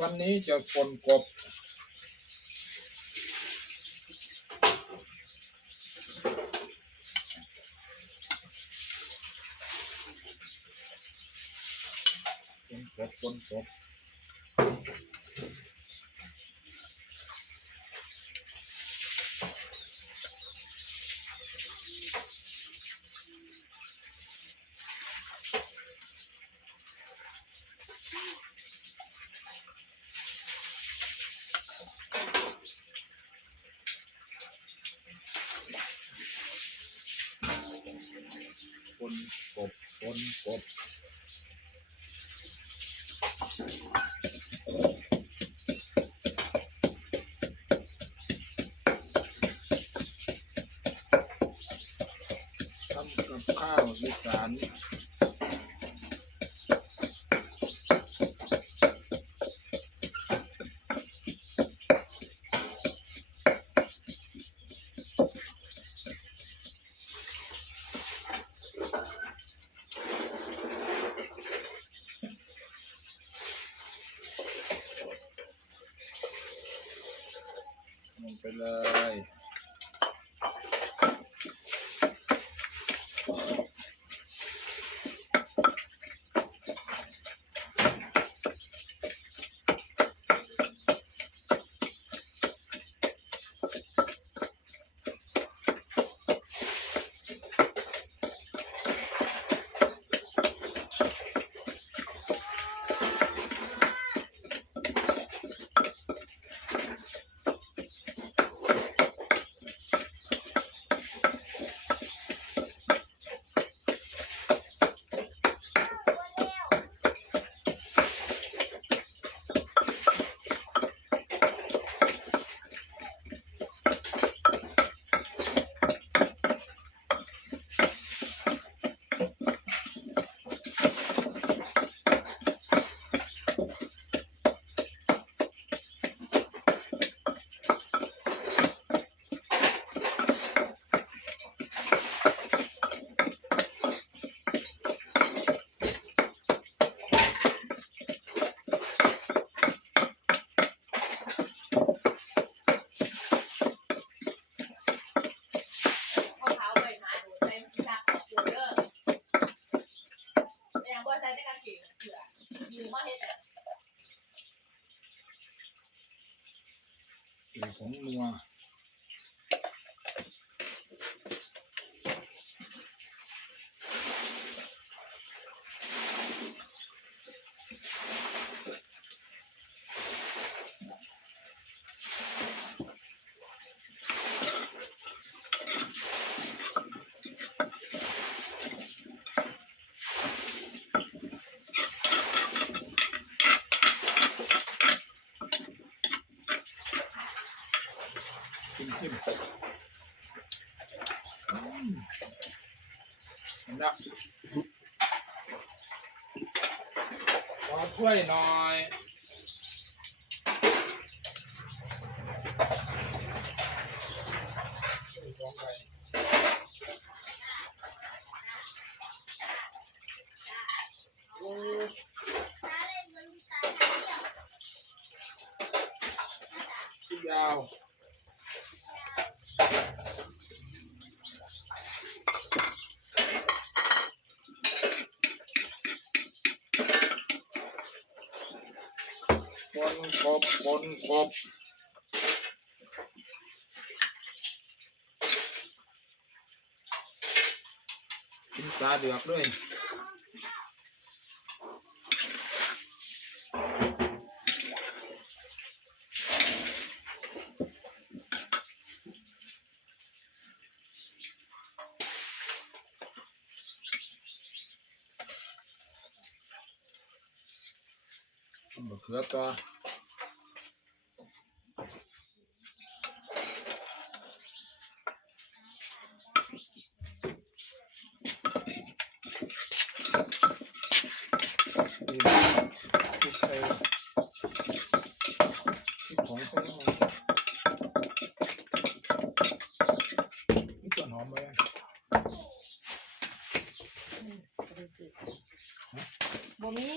วันนี้จะปนกบ ปนกบปนกบ คนกบคนกบทำกับข้าวอีสาน ไปเลย กินขึ้นอืมนะขอถ้วยหน่อยช่วยของใครโอ้ยยาว กบปนกบกินปลาเดือกด้วยมะเขือตัว ของขานี่ตัวหมเลยบ่มี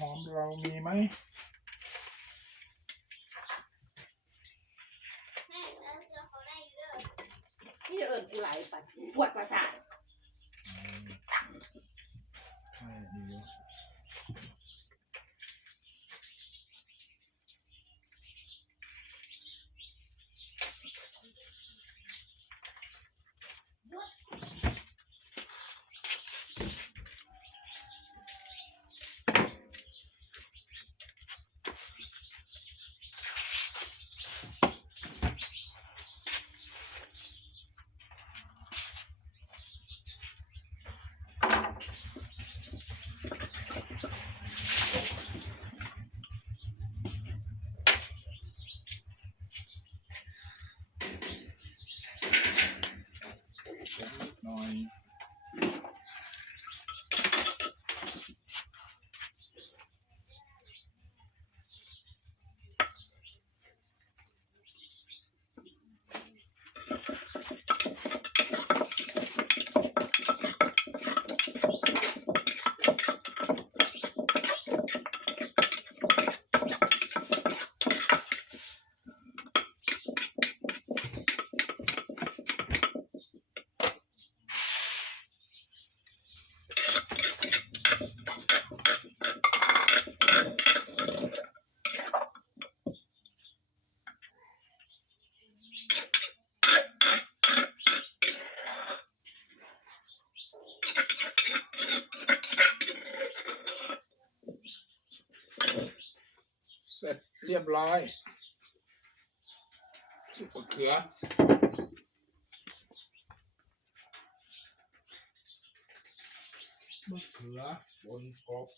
หอมเรามีไหม ปวดประสาทอืมใช่ดีอยู่ผม Bye. เรียบร้อยซุปมะเขือมะเขือบนกบ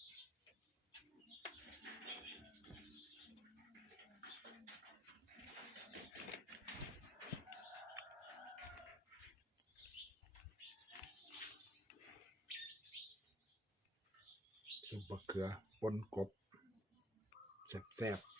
ซุปมะเขือปนกบแซ่บๆ